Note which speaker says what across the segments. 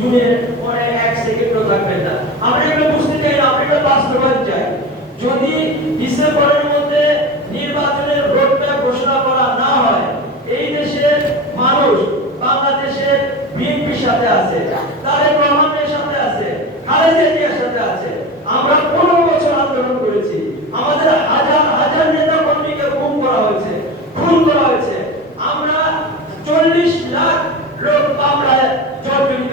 Speaker 1: জুনের পরে এক সেকেন্ডও থাকবেন না। আমরা এগুলো বুঝতে চাই না, আমরা এটা বাস্তবায়ন চাই। যদি ডিসেম্বরের মধ্যে নির্বাচনের রোডম্যাপ ঘোষণা করা না হয়, এই দেশের মানুষ বাংলাদেশের বিএনপির সাথে আছে। তারেক রহমানের সাথে আছে খালেদা জিয়ার সাথে আছে আমরা পনেরো বছর আন্দোলন করেছি আমাদের হাজার হাজার নেতা কর্মীকে গুম করা হয়েছে খুন করা হয়েছে আমরা চল্লিশ লাখ লোক মামলায়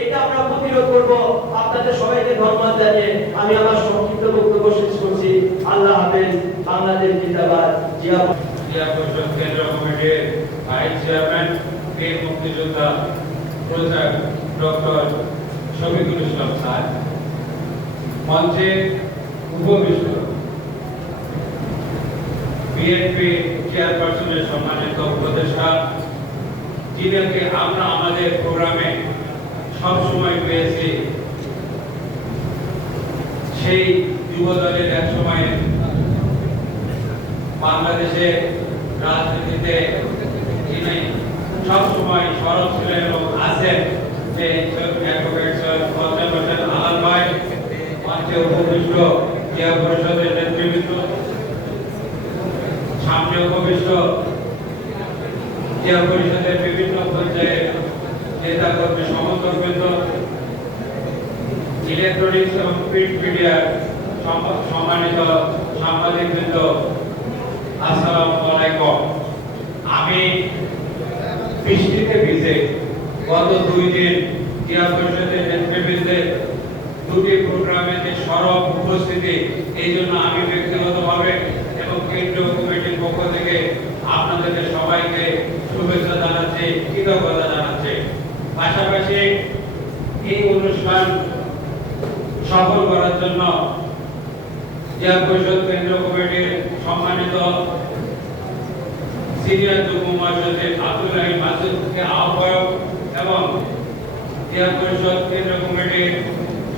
Speaker 1: এটা আমরা প্রতিরোধ করব, আপনাদের সবাইকে ধন্যবাদ জানিয়ে আমি আমার সংক্ষিপ্ত বক্তব্য শেষ করছি। আল্লাহ হাফেজ, বাংলাদেশ জিন্দাবাদ। জিয়া
Speaker 2: জিয়া পরিষদ কেন্দ্র কমিটির ভাইস চেয়ারম্যান বীর মুক্তিযোদ্ধা প্রচার ডক্টর শফিকুল ইসলাম স্যার, মঞ্চে উপবিষ্ট বিএনপি চেয়ারপারসনের সম্মানিত উপদেষ্টা, যিনাকে আমরা আমাদের প্রোগ্রামে সবসময় পেয়েছি। সেই যুব দলের এক সময় বাংলাদেশে রাজনীতিতে যিনি সবসময় সরব ছিলেন এবং আছেন যে সামনে উপবিষ্ট পরিষদের বিভিন্ন পর্যায়ে নেতা কর্মী সমর্থকবৃন্দ ইলেকট্রনিক্স এবং প্রিন্ট মিডিয়ার সম- সম্মানিত সাংবাদিকবৃন্দ, আসসালামু আলাইকুম। আমি বৃষ্টিতে ভিজে গত দুই দিন ক্রীড়া পরিষদের নেতৃবৃন্দের দুটি প্রোগ্রামে যে সরব উপস্থিতি, এই জন্য আমি ব্যক্তিগতভাবে এবং কেন্দ্রীয় কমিটির পক্ষ থেকে আপনাদের সবাইকে শুভেচ্ছা জানাচ্ছি, কৃতজ্ঞতা জানাচ্ছি। পাশাপাশি এই অনুষ্ঠান সফল করার জন্য জেলা পরিষদ কমিটির সম্মানিত সিনিয়র যুগ্ম মহাসচিব আব্দুল মাসুদকে আহ্বায়ক এবং জেলা পরিষদ কেন্দ্র কমিটির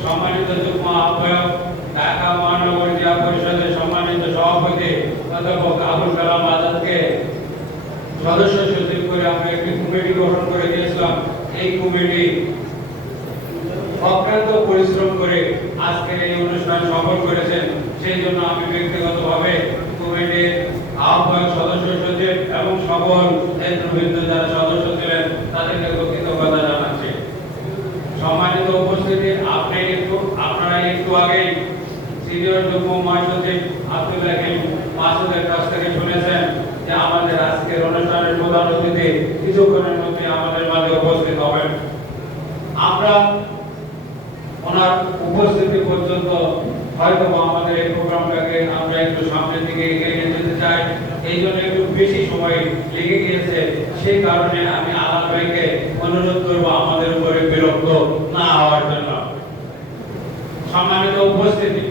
Speaker 2: সম্মানিত যুগ্ম আহ্বায়ক, ঢাকা মহানগর জেলা পরিষদের সম্মানিত সভাপতি অধ্যাপক আবুল কালাম আজাদকে সদস্য সচিব আমরা একটি কমিটি গঠন করে দিয়েছিলাম। এই কমিটি অক্লান্ত পরিশ্রম করে আজকের এই অনুষ্ঠান সফল করেছেন। সেই জন্য আমি ব্যক্তিগতভাবে কমিটির আহ্বায়ক সদস্য সচিব এবং সকল নেতৃবৃন্দ যারা সদস্য ছিলেন, তাদেরকে কৃতজ্ঞতা জানাচ্ছি। সম্মানিত উপস্থিতি, আপনি একটু, আপনারা একটু আগেই সিনিয়র যুগ্ম মহাসচিব আব্দুল রহিম মাসুদের কাছ থেকে শুনেছেন যে আমাদের আজকের অনুষ্ঠানের প্রধান অতিথি কিছুক্ষণের মধ্যে আমাদের মাঝে উপস্থিত হবেন আমরা ওনার উপস্থিতি পর্যন্ত হয়তো আমাদের এই প্রোগ্রামটাকে আমরা একটু সামনের দিকে এগিয়ে নিয়ে যেতে চাই। এই জন্য একটু বেশি সময় লেগে গিয়েছে। সেই কারণে আমি আলাল ভাইকে অনুরোধ করব আমাদের উপরে বিরক্ত না হওয়ার জন্য। সম্মানিত উপস্থিতি।